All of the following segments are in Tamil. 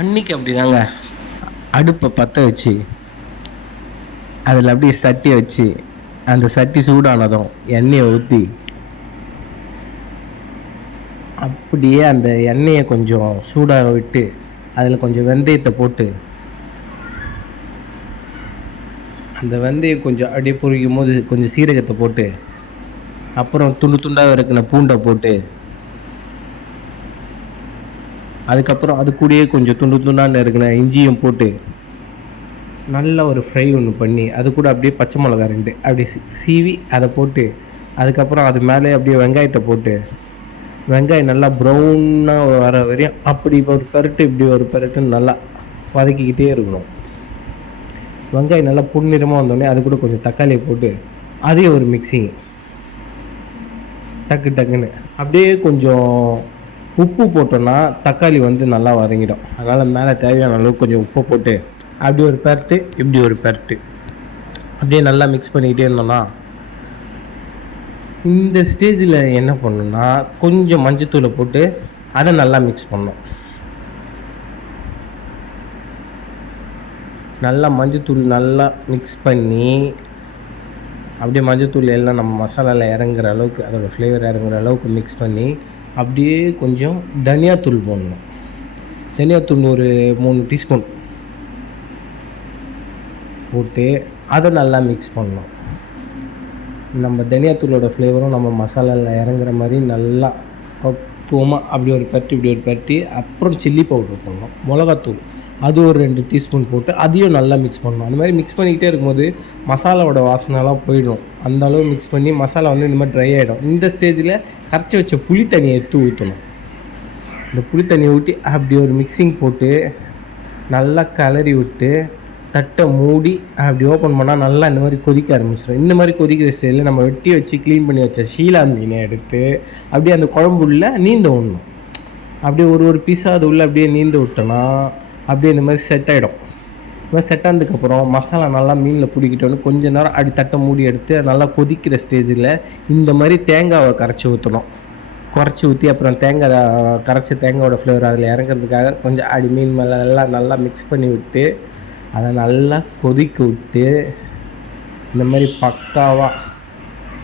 அன்னைக்கு அப்படிதாங்க. அடுப்பை பற்ற வச்சு அதில் அப்படியே சட்டியை வச்சு அந்த சட்டி சூடானதும் எண்ணெயை ஊற்றி அப்படியே அந்த எண்ணெயை கொஞ்சம் சூடாக விட்டு அதில் கொஞ்சம் வெந்தயத்தை போட்டு அந்த வெந்தயம் கொஞ்சம் அப்படியே பொரிக்கும் போது கொஞ்சம் சீரகத்தை போட்டு அப்புறம் துண்டு துண்டாக இருக்கிற பூண்டை போட்டு அதுக்கப்புறம் அது கூடயே கொஞ்சம் துண்டு துண்டாக இருக்கிற இஞ்சியும் போட்டு நல்ல ஒரு ஃப்ரை ஒன்று பண்ணி அது கூட அப்படியே பச்சை மிளகா 2 அப்படியே சீவி அதை போட்டு அதுக்கப்புறம் அது மேலே அப்படியே வெங்காயத்தை போட்டு வெங்காயம் நல்லா ப்ரௌனாக வர வரையும் அப்படி ஒரு பரட்டு இப்படி ஒரு பரட்டுன்னு நல்லா வதக்கிக்கிட்டே இருக்கணும். வெங்காயம் நல்லா பொன்னிறமாக வந்தோடனே அது கூட கொஞ்சம் தக்காளியை போட்டு அதே ஒரு மிக்சிங் டக்கு டக்குன்னு அப்படியே கொஞ்சம் உப்பு போட்டோன்னா தக்காளி நல்லா வதங்கிடும். அதனால் மேலே தேவையான அளவுக்கு கொஞ்சம் உப்பை போட்டு அப்படி ஒரு பரட்டு இப்படி ஒரு பரட்டு அப்படியே நல்லா மிக்ஸ் பண்ணிக்கிட்டே இருந்தோம்னா இந்த ஸ்டேஜில் என்ன பண்ணணும்னா கொஞ்சம் மஞ்சத்தூளை போட்டு அதை நல்லா மிக்ஸ் பண்ணணும். நல்லா மஞ்சத்தூள் நல்லா மிக்ஸ் பண்ணி அப்படியே மஞ்சத்தூள் எல்லாம் நம்ம மசாலாவில் இறங்குற அளவுக்கு அதோடய ஃப்ளேவர் இறங்குற அளவுக்கு மிக்ஸ் பண்ணி அப்படியே கொஞ்சம் தனியாத்தூள் போடணும். தனியாத்தூள் ஒரு 3 டீஸ்பூன் போட்டு அதை நல்லா மிக்ஸ் பண்ணணும். நம்ம தனியாத்தூளோட ஃப்ளேவரும் நம்ம மசாலாவில் இறங்குற மாதிரி நல்லா பக்குவமாக அப்படி ஒரு பரட்டி இப்படி ஒரு பரட்டி அப்புறம் சில்லி பவுட்ரு போடணும். மிளகாத்தூள் அது ஒரு 2 டீஸ்பூன் போட்டு அதையும் நல்லா மிக்ஸ் பண்ணணும். அந்த மாதிரி மிக்ஸ் பண்ணிக்கிட்டே இருக்கும்போது மசாலாவோட வாசனைலாம் போயிடும். அந்த அளவு மிக்ஸ் பண்ணி மசாலா இந்த மாதிரி ட்ரை ஆகிடும். இந்த ஸ்டேஜில் கரைச்சி வச்ச புளி தண்ணியை எடுத்து ஊற்றணும். இந்த புளி தண்ணியை ஊற்றி அப்படி ஒரு மிக்சிங் போட்டு நல்லா கிளறி விட்டு தட்டை மூடி அப்படி ஓப்பன் பண்ணால் நல்லா இந்த மாதிரி கொதிக்க ஆரம்பிச்சிடும். இந்த மாதிரி கொதிக்கிற ஸ்டேஜில் நம்ம வெட்டி வச்சு க்ளீன் பண்ணி வச்ச ஷீலா மீனை எடுத்து அப்படியே அந்த குழம்புள்ள நீந்த விடணும். அப்படியே ஒரு பீஸாக அது உள்ளே அப்படியே நீந்த விட்டோன்னா அப்படியே இந்த மாதிரி செட் ஆகிடும். இந்த மாதிரி செட் ஆனதுக்கப்புறம் மசாலா நல்லா மீனில் பிடிக்கிட்டோன்னு கொஞ்சம் நேரம் அப்படி தட்டை மூடி எடுத்து நல்லா கொதிக்கிற ஸ்டேஜில் இந்த மாதிரி தேங்காவை கரைச்சி ஊற்றணும். குறைச்சி ஊற்றி அப்புறம் கரைச்சி தேங்காயோட ஃப்ளேவர் அதில் இறங்கிறதுக்காக கொஞ்சம் அடி மீன் மேலே எல்லாம் நல்லா மிக்ஸ் பண்ணி விட்டு அதை நல்லா கொதிக்க விட்டு இந்த மாதிரி பக்காவாக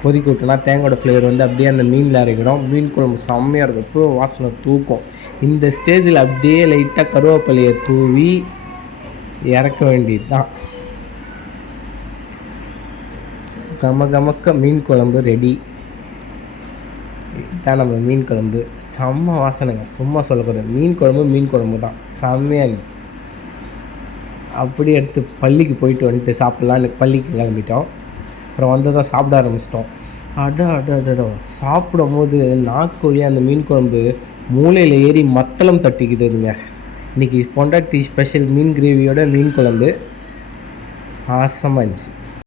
கொதிக்க விட்டோன்னா தேங்காயோட ஃப்ளேவர் அப்படியே அந்த மீனில் இறங்கிடும். மீன் குழம்பு செம்மையாக இருக்கும். இப்போ வாசனை தூக்கும். இந்த ஸ்டேஜில் அப்படியே லைட்டாக கருவேப்பிலையை தூவி இறக்க வேண்டியது தான். கமக்க மீன் குழம்பு ரெடி. இதுதான் நம்ம மீன் குழம்பு. செம்ம வாசனைங்க, சும்மா சொல்லக்கூடாது. மீன் குழம்பு தான் செம்மையாக இருந்துச்சு. அப்படி எடுத்து பள்ளிக்கு போயிட்டு வந்துட்டு சாப்பிட்லான்னு பள்ளிக்கு கிளம்பிட்டோம். அப்புறம் தான் சாப்பிட ஆரம்பிச்சிட்டோம். அட சாப்பிடும் போது நாக்கு வழியாக அந்த மீன் குழம்பு மூளையில் ஏறி மத்தளம் தட்டிக்கிட்டதுங்க. இன்றைக்கி பொண்டாட்டி ஸ்பெஷல் மீன் கிரேவியோட மீன் குழம்பு ஆசமாக இருந்துச்சு.